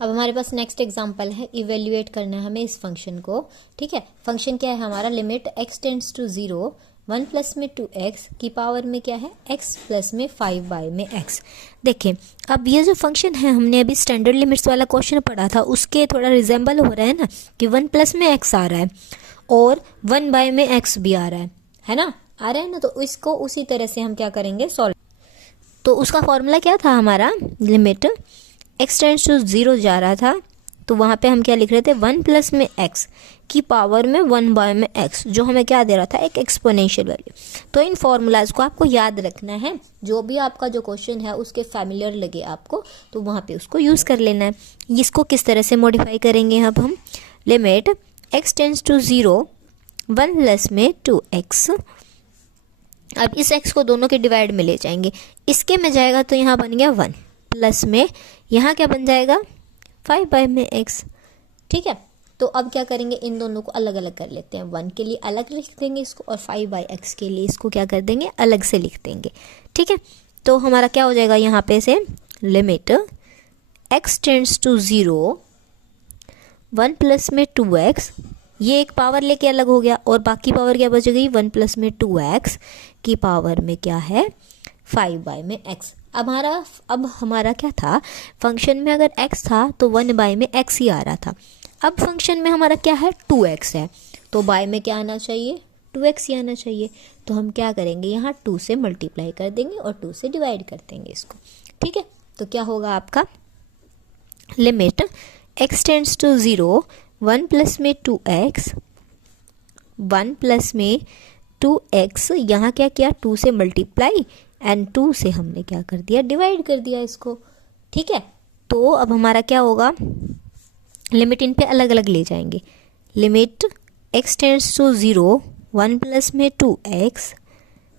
अब हमारे पास next example है, इवेल्युएट करना है हमें इस फंक्शन को। ठीक है, फंक्शन क्या है हमारा, limit x tends to 0, 1 plus में 2x की पावर में क्या है x प्लस में 5y में x। देखें अब ये जो फंक्शन है, हमने अभी स्टैंडर्ड लिमिट्स वाला क्वेश्चन पढ़ा था, उसके थोड़ा रिजेंबल हो रहा है ना, कि 1 प्लस में x आ रहा है और 1 में x भी आ रहा है ना, आ रहा है ना। तो इसको उसी तरह से हम क्या करेंगे, सॉल्व। तो उसका फॉर्मूला क्या था हमारा, लिमिट x टेंड्स टू 0 जा रहा था, तो वहाँ पे हम क्या लिख रहे थे, 1 प्लस में x की पावर में 1 में x, जो हमें क्या दे रहा था, एक एक्सपोनेंशियल वैल्यू। तो इन फॉर्मूलाज को आपको याद रखना है, जो भी आपका जो क्वेश्चन है उसके फैमिलियर लगे आपको, तो वहाँ पे उसको यूज़ कर लेना है। इसको किस तरह से मॉडिफाई करेंगे अब हम, limit x tends to 0, 1 plus में 2x। अब इस x को दोनों के डिवाइड में ले जाएंगे, इसके में जाएगा तो यहाँ बन गया 1 प्लस में यहाँ क्या बन जाएगा 5 में x। ठीक है, तो अब क्या करेंगे, इन दोनों को अलग अलग कर लेते हैं, 1 के लिए अलग लिख देंगे इसको, और 5/x के लिए इसको क्या कर देंगे, अलग से लिख देंगे। ठीक है, तो हमारा क्या हो जाएगा यहाँ पे से, limit x tends to 0, 1 plus में 2x, ये एक पावर लेके अलग हो गया, और बाकी पावर क्या बच गई, 1 प्लस में 2x की पावर में क्या है 5 में x। अब हमारा क्या था, फंक्शन में अगर x था तो 1 में x ही आ रहा था। अब फंक्शन में हमारा क्या है, 2x है, तो बाय में क्या आना चाहिए, 2x ही आना चाहिए। तो हम क्या करेंगे, यहाँ 2 से मल्टीप्लाई कर देंगे और 2 से डिवाइड कर देंगे इसको। ठीक है, तो क्या होगा आपका, limit x tends to 0, 1 plus में 2x, 1 प्लस में 2x, यहाँ क्या किया, 2 से मल्टीप्लाई एंड 2 से हमने क्या कर दिया, डिवाइड कर दिया इसको। ठीक है, तो अब हमारा क्या होगा, लिमिट इन पे अलग अलग ले जाएंगे, limit x tends to 0, 1 plus में 2x।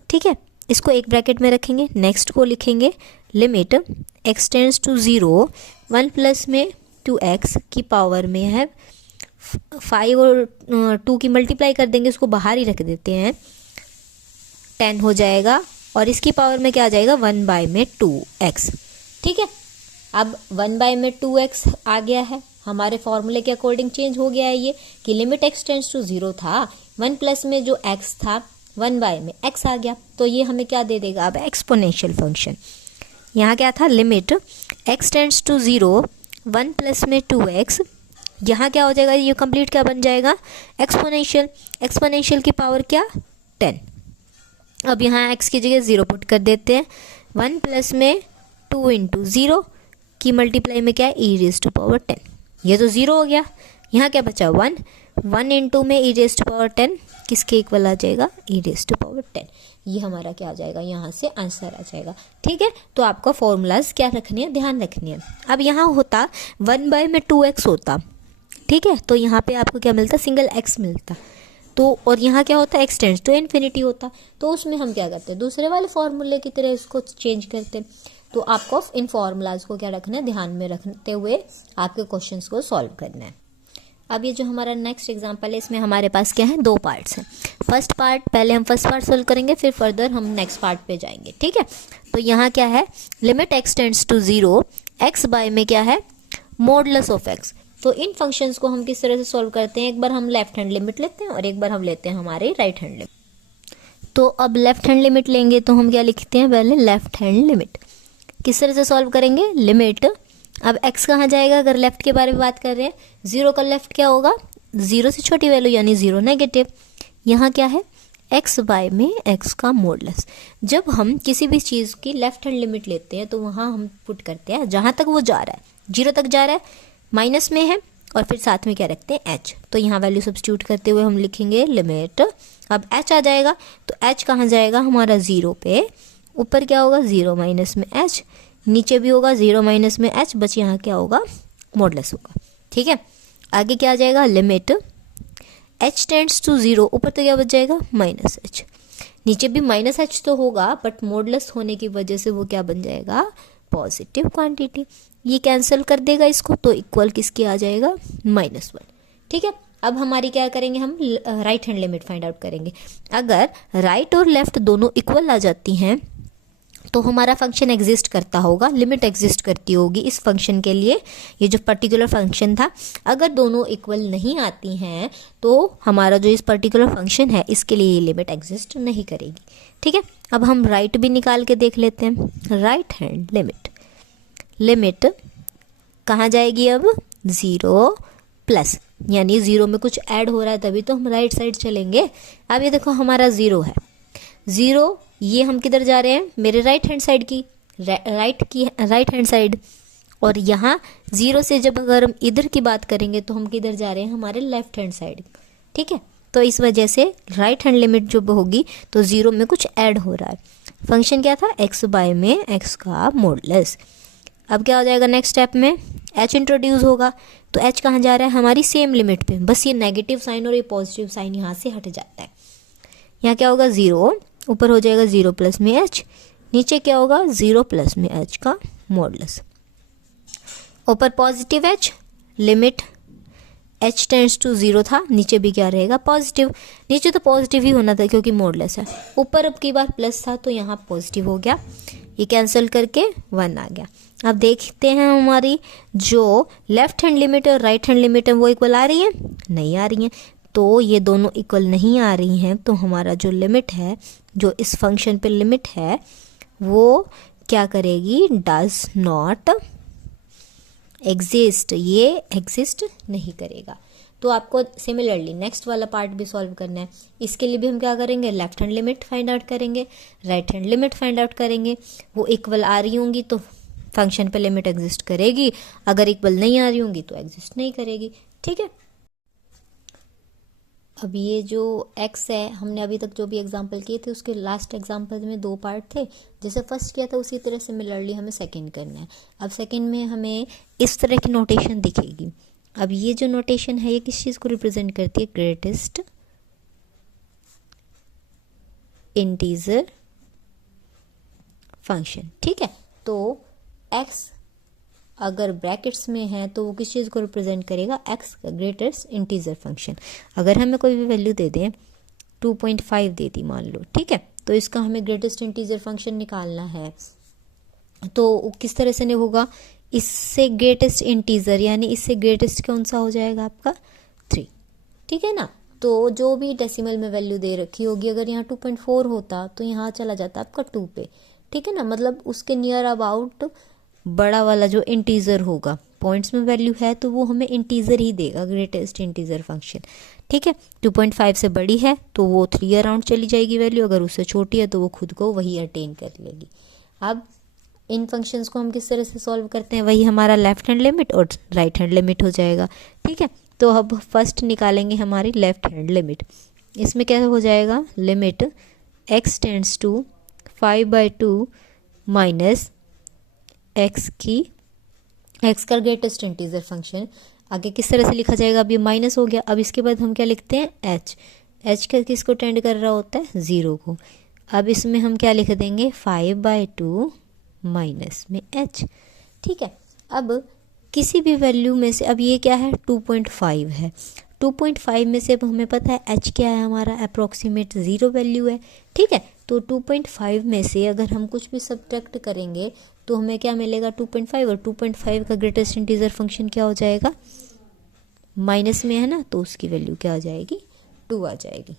ठीक है, इसको एक ब्रैकेट में रखेंगे, नेक्स्ट को लिखेंगे limit x tends to 0, 1 plus में 2x की पावर में है 5 और 2 की मल्टीप्लाई कर देंगे, इसको बाहर ही रख देते हैं, 10 हो जाएगा, और इसकी पावर में क्या आ जाएगा, 1 में 2x। ठीक है, अब 1 में 2x आ गया है, हमारे फॉर्मूले के अकॉर्डिंग चेंज हो गया है ये, कि लिमिट x टेंड्स टू 0 था, 1 प्लस में जो x था 1 में x आ गया, तो ये हमें क्या दे देगा, अब एक्सपोनेंशियल फंक्शन। यहाँ क्या था, limit x tends to 0, 1 plus में 2x, यहाँ क्या हो जाएगा, ये कंप्लीट क्या बन जाएगा, एक्सपोनेंशियल। एक्सपोनेंशियल की पावर क्या, 10। अब यहाँ x की जगह 0 पुट कर देते हैं, 1 प्लस में 2 इंटू 0 की मल्टीप्लाई में क्या है, e रेज़ टू पावर 10, ये तो 0 हो गया। यहाँ क्या बचा, 1 इंटू में e रेज़ टू पावर 10 किसके इक्वल आ जाएगा, e रेज़ टू पावर 10। ये हमारा क्या आ जाएगा, यहाँ से आंसर आ जाएगा। ठीक है, तो आपका फॉर्मूलाज क्या रखनी है, ध्यान रखनी है। अब यहाँ होता 1 में 2x होता, ठीक है, तो यहाँ पे आपको क्या मिलता, सिंगल x मिलता, तो और यहाँ क्या होता है, x टेंड्स टू इन्फिनिटी होता, तो उसमें हम क्या करते हैं, दूसरे वाले फॉर्मूले की तरह इसको चेंज करते। तो आपको इन फॉर्मूलाज को क्या रखना है, ध्यान में रखते हुए आपके क्वेश्चंस को सॉल्व करना है। अब ये जो हमारा नेक्स्ट एग्जांपल है, इसमें हमारे पास क्या है, 2 पार्ट्स हैं। फर्स्ट पार्ट, पहले हम फर्स्ट पार्ट सॉल्व करेंगे, फिर फर्दर हम नेक्स्ट पार्ट पे जाएंगे। ठीक है, तो यहाँ क्या है, limit x tends to 0, x by में क्या है, मॉडुलस ऑफ x। तो इन फंक्शंस को हम किस तरह से सॉल्व करते हैं, एक बार हम लेफ्ट हैंड लिमिट लेते हैं और एक बार हम लेते हैं हमारे राइट हैंड लिमिट। तो अब लेफ्ट हैंड लिमिट लेंगे तो हम क्या लिखते हैं, पहले लेफ्ट हैंड लिमिट। किस तरह से सॉल्व करेंगे, लिमिट, अब x कहाँ जाएगा, अगर लेफ्ट के बारे में बात कर रहे हैं, 0 का लेफ्ट क्या होगा, 0 से छोटी वैल्यू यानी 0 नेगेटिव। यहाँ क्या है, x बाय में x का मॉडुलस। जब हम किसी भी चीज़ की लेफ्ट हैंड लिमिट लेते हैं तो वहाँ हम पुट करते हैं जहाँ तक वो जा रहा है, 0 तक जा रहा है, माइनस में है, और फिर साथ में क्या रखते हैं, h। तो यहाँ वैल्यू सब्स्टिट्यूट करते हुए हम लिखेंगे लिमिट, अब h आ जाएगा, तो h कहाँ जाएगा हमारा, 0 पे, ऊपर क्या होगा, 0 माइनस में h, नीचे भी होगा 0 माइनस में h, बस यहाँ क्या होगा, मॉडुलस होगा। ठीक है, आगे क्या आ जाएगा, लिमिट h टेंड्स टू 0, ऊपर तो क्या बच जाएगा, माइनस h, नीचे भी माइनस h तो होगा, बट मॉडुलस होने की वजह से वो क्या बन जाएगा, पॉजिटिव क्वांटिटी। ये कैंसिल कर देगा इसको, तो इक्वल किसके आ जाएगा, -1। ठीक है, अब हमारी क्या करेंगे, हम right hand limit find out करेंगे। अगर राइट और लेफ्ट दोनों इक्वल आ जाती हैं तो हमारा फंक्शन एग्जिस्ट करता होगा, लिमिट एग्जिस्ट करती होगी इस फंक्शन के लिए, ये जो पर्टिकुलर फंक्शन था। अगर दोनों इक्वल नहीं आती हैं तो हमारा जो इस पर्टिकुलर फंक्शन है इसके लिए ये लिमिट एग्जिस्ट नहीं करेगी। ठीक है, अब हम राइट भी निकाल के देख लेते हैं। राइट हैंड लिमिट कहाँ जाएगी अब, 0 प्लस, यानी 0 में कुछ ऐड हो रहा है तभी तो हम राइट साइड चलेंगे। अब ये देखो हमारा 0 है, 0 ये हम किधर जा रहे हैं, मेरे राइट हैंड साइड की राइट हैंड साइड, और यहाँ 0 से जब अगर हम इधर की बात करेंगे तो हम किधर जा रहे हैं, हमारे लेफ्ट हैंड साइड। ठीक है, तो इस वजह से राइट हैंड लिमिट जब होगी तो 0 में कुछ ऐड हो रहा है। फंक्शन क्या था, x बाय में x का मॉडुलस। अब क्या हो जाएगा, नेक्स्ट स्टेप में h इंट्रोड्यूस होगा, तो h कहाँ जा रहा है, हमारी सेम लिमिट पे, बस ये नेगेटिव साइन और ये पॉजिटिव साइन यहाँ से हट जाता है। यहाँ क्या होगा, 0 ऊपर हो जाएगा 0 प्लस में h, नीचे क्या होगा 0 प्लस में h का मॉडुलस, ऊपर positive h, limit h tends to 0 था, नीचे भी क्या रहेगा पॉजिटिव, नीचे तो पॉजिटिव ही होना था क्योंकि मॉडुलस है, ऊपर अब की बार प्लस था तो यहाँ पॉजिटिव हो गया, ये कैंसिल करके 1 आ गया। अब देखते हैं हमारी जो लेफ्ट हैंड लिमिट और राइट हैंड लिमिट है वो इक्वल आ रही है, नहीं आ रही हैं, तो ये दोनों इक्वल नहीं आ रही हैं, तो हमारा जो लिमिट है, जो इस फंक्शन पे लिमिट है, वो क्या करेगी, डज नॉट एग्जिस्ट, ये एग्जिस्ट नहीं करेगा। तो आपको सिमिलरली नेक्स्ट वाला पार्ट भी सॉल्व करना है। इसके लिए भी हम क्या करेंगे, left hand limit find out करेंगे, right hand limit find out करेंगे। वो इक्वल आ रही होंगी तो फंक्शन पे लिमिट एग्जिस्ट करेगी, अगर इक्वल नहीं आ रही होंगी तो एग्जिस्ट नहीं करेगी। ठीक है, अब ये जो x है, हमने अभी तक जो भी एग्जांपल किए थे उसके लास्ट एग्जांपल में 2 पार्ट थे, जैसे फर्स्ट किया था उसी तरह सिमिलरली हमें सेकंड करना है। अब सेकंड में हमें इस तरह की नोटेशन दिखेगी। अब ये जो नोटेशन है ये किस चीज़ को रिप्रेजेंट करती है, ग्रेटेस्ट इंटीजर फंक्शन। ठीक है, तो x अगर ब्रैकेट्स में है तो वो किस चीज़ को रिप्रेजेंट करेगा, x का ग्रेटेस्ट इंटीजर फंक्शन। अगर हमें कोई भी वैल्यू दे दें, 2.5 दे दी मान लो, ठीक है, तो इसका हमें ग्रेटेस्ट इंटीजर फंक्शन निकालना है, तो किस तरह से नहीं होगा, इससे ग्रेटेस्ट इंटीजर यानी इससे ग्रेटेस्ट कौन सा हो जाएगा आपका 3। ठीक है ना, तो जो भी डेसिमल में वैल्यू दे रखी होगी, अगर यहाँ 2.4 होता तो यहाँ चला जाता आपका 2 पे। ठीक है ना, मतलब उसके नियर अबाउट बड़ा वाला जो इंटीजर होगा, पॉइंट्स में वैल्यू है तो वो हमें इंटीजर ही देगा, ग्रेटेस्ट इंटीजर फंक्शन। ठीक है, 2.5 से बड़ी है तो वो 3 अराउंड चली जाएगी वैल्यू, अगर उससे छोटी है तो वो खुद को वही अटेन कर लेगी। अब इन फंक्शंस को हम किस तरह से सॉल्व करते हैं, वही हमारा लेफ्ट हैंड लिमिट और राइट हैंड लिमिट हो जाएगा। ठीक है, तो अब फर्स्ट निकालेंगे हमारी लेफ्ट हैंड लिमिट। इसमें क्या हो जाएगा, limit x tends to 5/2 minus x का ग्रेटेस्ट इंटीजर फंक्शन। आगे किस तरह से लिखा जाएगा, अब ये माइनस हो गया, अब इसके बाद हम क्या लिखते हैं, h का किसको टेंड कर रहा होता है, 0 को। अब इसमें हम क्या लिख देंगे, 5/2 माइनस में h। ठीक है, अब किसी भी वैल्यू में से, अब ये क्या है 2.5 है, 2.5 में से अब हमें पता है h क्या है हमारा, अप्रोक्सीमेट 0 वैल्यू है। ठीक है, तो 2.5 में से अगर हम कुछ भी सब्ट्रैक्ट करेंगे तो हमें क्या मिलेगा, 2.5, और 2.5 का ग्रेटेस्ट इंटीजर फंक्शन क्या हो जाएगा, माइनस में है ना, तो उसकी वैल्यू क्या आ जाएगी, 2 आ जाएगी।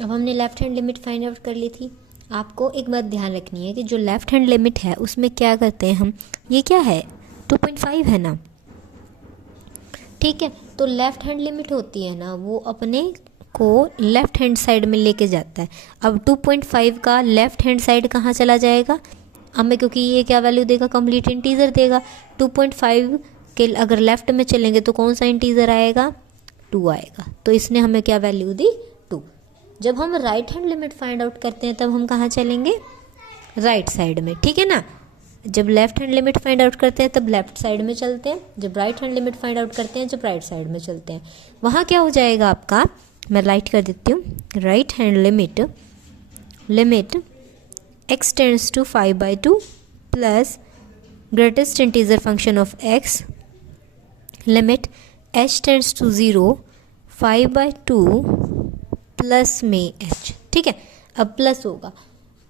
अब हमने left hand limit find out कर ली थी। आपको एक बात ध्यान रखनी है कि जो लेफ्ट हैंड लिमिट है उसमें क्या करते हैं हम, ये क्या है 2.5 है ना। ठीक है, तो लेफ्ट हैंड लिमिट होती है ना, वो अपने को लेफ्ट हैंड साइड में लेके जाता है। अब 2.5 का लेफ्ट हैंड साइड कहाँ चला जाएगा हमें, क्योंकि ये क्या वैल्यू देगा, कंप्लीट इंटीजर देगा। 2.5 के अगर लेफ्ट में चलेंगे तो कौन सा इंटीजर आएगा, 2 आएगा, तो इसने हमें क्या वैल्यू दी, 2। जब हम right hand limit find out करते हैं तब हम कहाँ चलेंगे, राइट साइड में। ठीक है ना, जब left hand limit find out करते हैं तब लेफ्ट साइड में चलते हैं, जब right hand limit find out करते हैं जब राइट साइड में चलते हैं। वहाँ क्या हो जाएगा आपका, मैं राइट कर देती हूँ, right hand limit x tends to 5/2 plus greatest integer function of x limit h tends to 0 5/2 plus में h। ठीक है, अब प्लस होगा,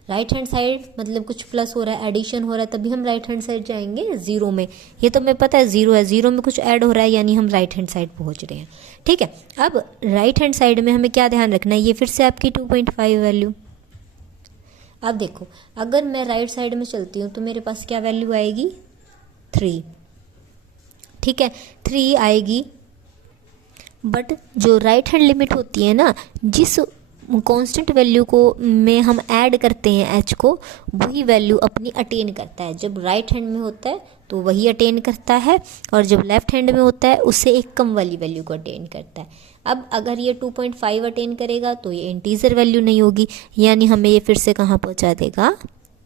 राइट हैंड साइड मतलब कुछ प्लस हो रहा है, एडिशन हो रहा है, तभी हम राइट हैंड साइड जाएंगे जीरो में। ये तो हमें पता है जीरो है, जीरो में कुछ ऐड हो रहा है यानी हम राइट हैंड साइड पहुंच रहे हैं। ठीक है, अब राइट हैंड साइड में हमें क्या ध्यान रखना है, ये फिर से आपकी 2.5 वैल्यू। अब देखो अगर मैं राइट साइड में चलती हूँ तो मेरे पास क्या वैल्यू आएगी, 3। ठीक है, 3 आएगी। बट जो राइट हैंड लिमिट होती है ना, जिस कांस्टेंट वैल्यू को में हम ऐड करते हैं h को, वही वैल्यू अपनी अटेन करता है। जब राइट हैंड में होता है तो वही अटेन करता है, और जब लेफ्ट हैंड में होता है उससे एक कम वाली वैल्यू को अटेन करता है। अब अगर ये 2.5 अटेन करेगा तो ये इंटीजर वैल्यू नहीं होगी, यानी हमें ये फिर से कहाँ पहुँचा देगा,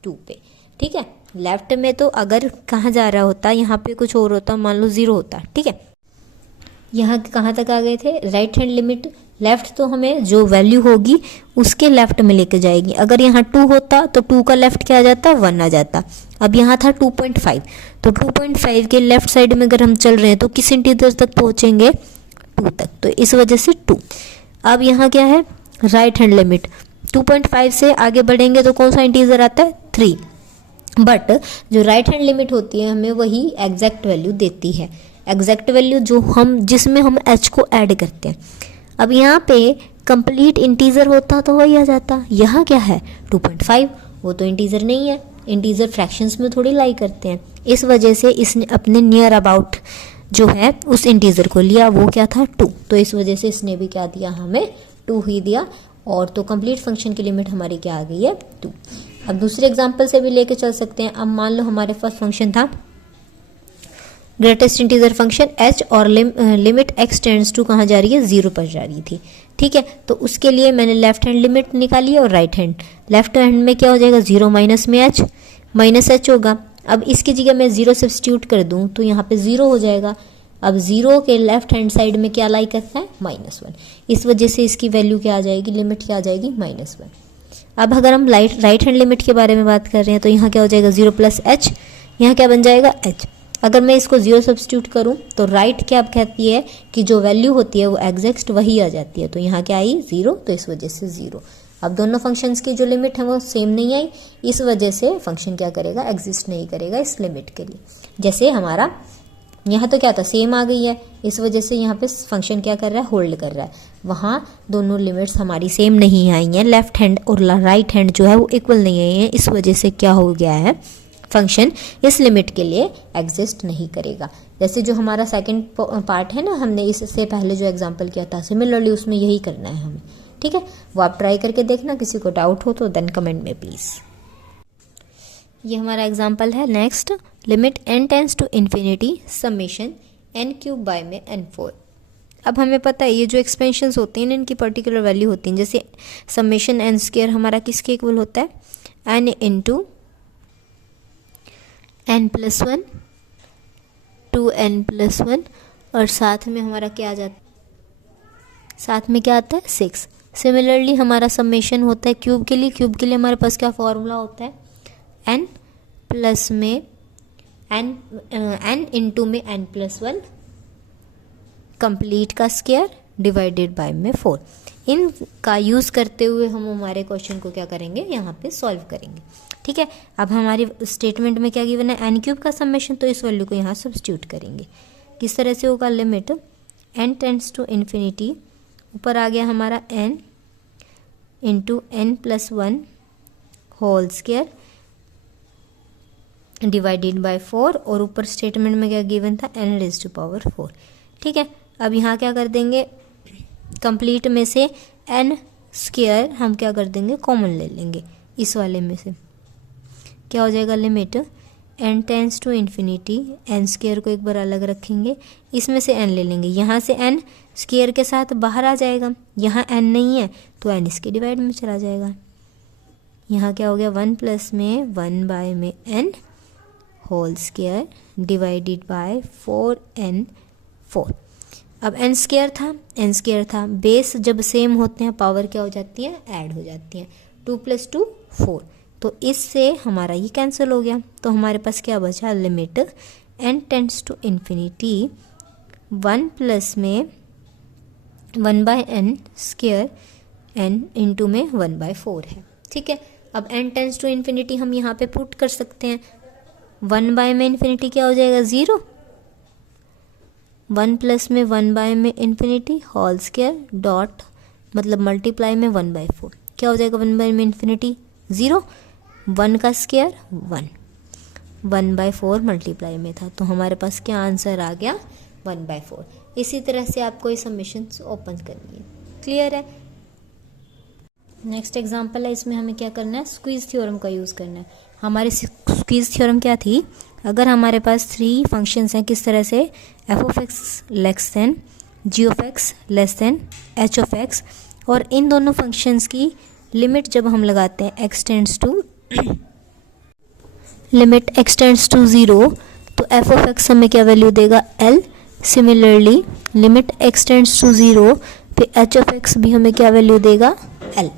2 पे। ठीक है, लेफ्ट में तो अगर कहाँ जा रहा होता, यहाँ पे कुछ और होता, मान लो 0 होता। ठीक है, यहाँ कहाँ तक आ गए थे, राइट हैंड लिमिट, लेफ्ट तो हमें जो वैल्यू होगी उसके लेफ्ट में लेके जाएगी। अगर यहाँ 2 होता तो 2 का लेफ्ट क्या आ जाता, 1 आ जाता। अब यहाँ था 2.5, तो 2.5 के लेफ्ट साइड में अगर हम चल रहे हैं तो किस इंटीजर तक पहुँचेंगे, 2 तक, तो इस वजह से 2। अब यहाँ क्या है, राइट हैंड लिमिट, 2.5 से आगे बढ़ेंगे तो कौन सा इंटीजर आता है, 3। बट जो राइट हैंड लिमिट होती है हमें वही एग्जैक्ट वैल्यू देती है, एग्जैक्ट वैल्यू जो हम जिसमें हम h को ऐड करते हैं। अब यहाँ पे कंप्लीट इंटीजर होता तो वही आ जाता, यहाँ क्या है 2.5, वो तो इंटीजर नहीं है, इंटीजर फ्रैक्शंस में थोड़ी लाई करते हैं। इस वजह से इसने अपने नियर अबाउट जो है उस इंटीजर को लिया, वो क्या था 2, तो इस वजह से इसने भी क्या दिया, हमें 2 ही दिया। और तो कंप्लीट फंक्शन की लिमिट हमारी क्या आ गई है, 2। अब दूसरे एग्जाम्पल से भी लेके चल सकते हैं। अब मान लो हमारे पास फंक्शन था ग्रेटेस्ट इंटीजर फंक्शन h, और लिमिट x टेंड्स टू कहाँ जा रही है, 0 पर जा रही थी। ठीक है, तो उसके लिए मैंने लेफ्ट हैंड लिमिट निकाली और राइट हैंड। लेफ्ट हैंड में क्या हो जाएगा, 0 माइनस में h, माइनस h होगा। अब इसकी जगह मैं 0 सब्स्टिट्यूट कर दूं तो यहाँ पे 0 हो जाएगा। अब 0 के लेफ्ट हैंड साइड में क्या लाई करता है, -1। इस वजह से इसकी वैल्यू क्या आ जाएगी, लिमिट क्या आ जाएगी, -1। अब अगर हम राइट हैंड लिमिट के बारे में बात कर रहे हैं तो यहाँ क्या हो जाएगा, 0 प्लस h, यहाँ क्या बन जाएगा h। अगर मैं इसको 0 सब्स्टिट्यूट करूं तो राइट क्या कहती है कि जो वैल्यू होती है वो एग्जैक्ट वही आ जाती है, तो यहाँ क्या आई, 0, तो इस वजह से 0। अब दोनों फंक्शंस की जो लिमिट है वो सेम नहीं आई, इस वजह से फंक्शन क्या करेगा, एग्जिस्ट नहीं करेगा इस लिमिट के लिए। जैसे हमारा यहाँ तो क्या था, सेम आ गई है, इस वजह से यहाँ पे फंक्शन क्या कर रहा है, होल्ड कर रहा है। वहाँ दोनों लिमिट्स हमारी सेम नहीं आई हैं, लेफ्ट हैंड और राइट हैंड जो है वो इक्वल नहीं आई हैं, इस वजह से क्या हो गया है, फंक्शन इस लिमिट के लिए एग्जिस्ट नहीं करेगा। जैसे जो हमारा सेकंड पार्ट है ना, हमने इससे पहले जो एग्जांपल किया था, सिमिलरली उसमें यही करना है हमें। ठीक है, वो आप ट्राई करके देखना, किसी को डाउट हो तो देन कमेंट में प्लीज़। ये हमारा एग्जांपल है next, limit n tends to infinity summation n³ by में n4। अब हमें पता है ये जो एक्सपेंशंस होते हैं इनकी पर्टिकुलर वैल्यू होती हैं। जैसे समेशन n² हमारा किसके इक्वल होता है, n into n+1 to n+1, और साथ में हमारा क्या आ जाता है, साथ में क्या आता है, 6। सिमिलरली हमारा समेशन होता है क्यूब के लिए, क्यूब के लिए हमारे पास क्या फॉर्मूला होता है, n प्लस में n इंटू में n+1 कंप्लीट का स्क्वायर डिवाइडेड बाय में 4। इनका यूज़ करते हुए हम हमारे क्वेश्चन को क्या करेंगे, यहाँ पे सॉल्व करेंगे। ठीक है, अब हमारी स्टेटमेंट में क्या गिवन है, n³ का समेशन, तो इस वैल्यू को यहाँ सब्स्टिट्यूट करेंगे। किस तरह से होगा, limit n tends to infinity, ऊपर आ गया हमारा n into n+1 whole square divided by 4, और ऊपर स्टेटमेंट में क्या गिवन था, n⁴। ठीक है, अब यहाँ क्या कर देंगे, कंप्लीट में से n² हम क्या कर देंगे, कॉमन ले लेंगे। इस वाले में से क्या हो जाएगा, limit n tends to infinity, n² को एक बार अलग रखेंगे, इसमें से n ले लेंगे, यहाँ से n² के साथ बाहर आ जाएगा, यहाँ n नहीं है तो n इसके डिवाइड में चला जाएगा। यहाँ क्या हो गया, 1 प्लस में 1 बाय में n whole square divided by 4n4। अब n² था, बेस जब सेम होते हैं पावर क्या हो जाती है, ऐड हो जाती है, 2 + 2 4, तो इससे हमारा ये कैंसिल हो गया। तो हमारे पास क्या बचा, limit n tends to infinity 1 plus में 1 बाय n² n इंटू में 1/4 है। ठीक है, अब n टेंस टू इन्फिनिटी हम यहाँ पे पुट कर सकते हैं। 1 बाय में इन्फिनिटी क्या हो जाएगा 0, 1 प्लस में 1 बाय में इन्फिनिटी होल स्क्वायर डॉट मतलब मल्टीप्लाई में 1/4 क्या हो जाएगा 1 बाय में इन्फिनिटी 0, 1 का स्क्वायर 1, 1/4 मल्टीप्लाई में था तो हमारे पास क्या आंसर आ गया 1/4। इसी तरह से आपको ये समेशन ओपन करनी है। क्लियर है। नेक्स्ट एग्जांपल है, इसमें हमें क्या करना है, स्क्वीज थ्योरम का यूज़ करना है। हमारी स्क्वीज थ्योरम क्या थी, अगर हमारे पास 3 फंक्शंस हैं किस तरह से, f(x) less than g(x) less than h(x) और इन दोनों फंक्शंस की लिमिट जब हम लगाते हैं x टेंड्स टू 0 तो f(x) हमें क्या वैल्यू देगा l। Similarly limit x tends to 0 पे h(x) भी हमें क्या वैल्यू देगा l।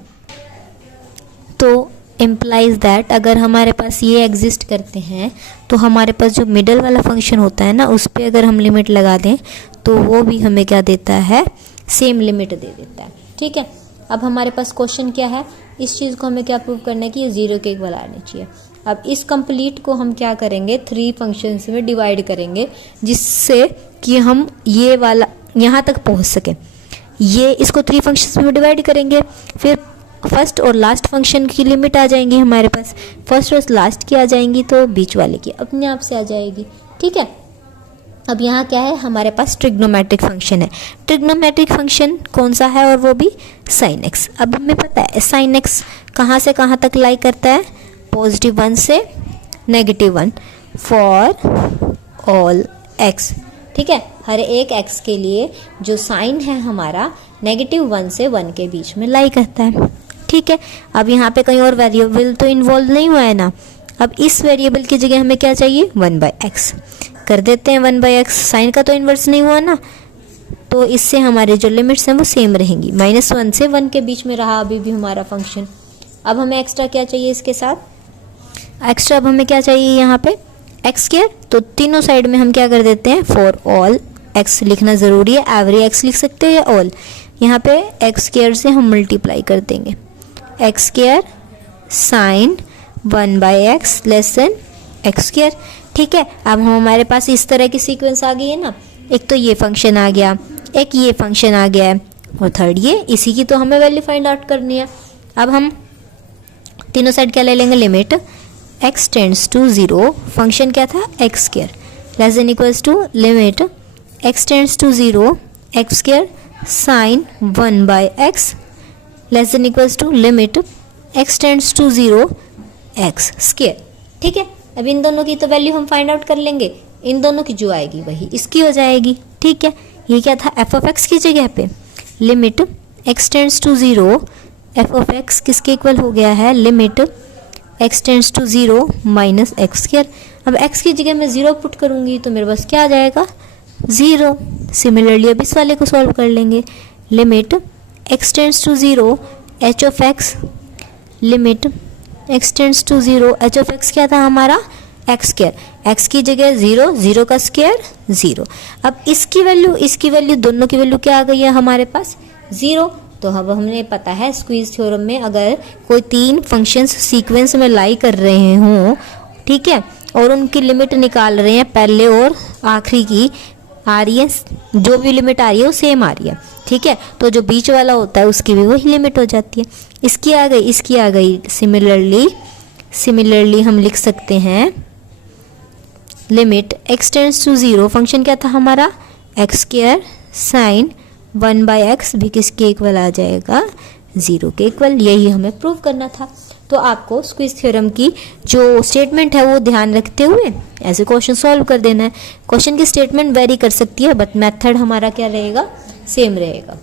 तो इम्प्लाइज दैट अगर हमारे पास ये एग्जिस्ट करते हैं तो हमारे पास जो मिडल वाला फंक्शन होता है ना उस पर अगर हम लिमिट लगा दें तो वो भी हमें क्या देता है, सेम लिमिट दे देता है। ठीक है। अब हमारे पास क्वेश्चन क्या है, इस चीज़ को हमें क्या प्रूव करना है कि ये 0 के इक्वल आनी चाहिए। अब इस कंप्लीट को हम क्या करेंगे, 3 फंक्शंस में डिवाइड करेंगे जिससे कि हम ये वाला यहाँ तक पहुँच सकें। ये इसको 3 फंक्शंस में डिवाइड करेंगे, फिर फर्स्ट और लास्ट फंक्शन की लिमिट आ जाएंगी हमारे पास, फर्स्ट और लास्ट की आ जाएंगी तो बीच वाले की अपने आप से आ जाएगी। ठीक है। अब यहाँ क्या है, हमारे पास ट्रिग्नोमेट्रिक फंक्शन है। ट्रिग्नोमेट्रिक फंक्शन कौन सा है, और वो भी साइन एक्स। अब हमें पता है साइन एक्स कहाँ से कहाँ तक लाई करता है, +1 से -1 फॉर ऑल एक्स। ठीक है। हर एक एक्स के लिए जो साइन है हमारा -1 से 1 के बीच में लाई करता है। ठीक है। अब यहाँ पे कहीं और वेरिएबल तो इन्वॉल्व नहीं हुआ है ना। अब इस वेरिएबल की जगह हमें क्या चाहिए, 1/x कर देते हैं। 1/x साइन का तो इन्वर्स नहीं हुआ ना, तो इससे हमारे जो लिमिट्स हैं वो सेम रहेंगी। -1 से 1 के बीच में रहा अभी भी हमारा फंक्शन। अब हमें एक्स्ट्रा क्या चाहिए इसके साथ, एक्स्ट्रा अब हमें क्या चाहिए यहाँ पे x²। तो तीनों साइड में हम क्या कर देते हैं, फॉर ऑल x लिखना ज़रूरी है, एवरी x लिख सकते हैं या ऑल। यहाँ पे x² से हम मल्टीप्लाई कर देंगे, x² sine 1/x less then x²। ठीक है। अब हमारे पास इस तरह की सीक्वेंस आ गई है ना, एक तो ये फंक्शन आ गया, एक ये फंक्शन आ गया है और थर्ड ये, इसी की तो हमें वैल्यू फाइंड आउट करनी है। अब हम तीनों साइड क्या ले लेंगे, limit x tends to 0 function क्या था x² less than equals to limit x tends to 0 x² sine 1/x less than equals to limit x tends to 0 x²। ठीक है। अब इन दोनों की तो वैल्यू हम फाइंड आउट कर लेंगे, इन दोनों की जो आएगी वही इसकी हो जाएगी। ठीक है। ये क्या था, f(x) की जगह पे limit x tends to 0 f(x) किसके इक्वल हो गया है, limit x tends to 0 -x²। अब x की जगह मैं 0 पुट करूंगी तो मेरे पास क्या आ जाएगा, 0। सिमिलरली अब इस वाले को सॉल्व कर लेंगे, limit x tends to 0 h(x) limit x tends to 0 h(x) क्या था हमारा x², x की जगह 0, 0 का स्क्वायर 0। अब इसकी वैल्यू दोनों की वैल्यू क्या आ गई है हमारे पास, 0। तो अब हमने पता है स्क्वीज थ्योरम में अगर कोई 3 फंक्शंस सीक्वेंस में लाई कर रहे हों, ठीक है, और उनकी लिमिट निकाल रहे हैं, पहले और आखिरी की आ रही है, जो भी लिमिट आ रही है वो सेम आ रही है। ठीक है। तो जो बीच वाला होता है उसकी भी वही लिमिट हो जाती है, इसकी आ गई, इसकी आ गई। सिमिलरली हम लिख सकते हैं limit x tends to 0 function क्या था हमारा x² साइन 1/x भी किसके इक्वल आ जाएगा, 0 के इक्वल। यही हमें प्रूव करना था। तो आपको स्क्वीज थ्योरम की जो स्टेटमेंट है वो ध्यान रखते हुए ऐसे क्वेश्चन सॉल्व कर देना है। क्वेश्चन की स्टेटमेंट वेरी कर सकती है बट मेथड हमारा क्या रहेगा, सेम रहेगा।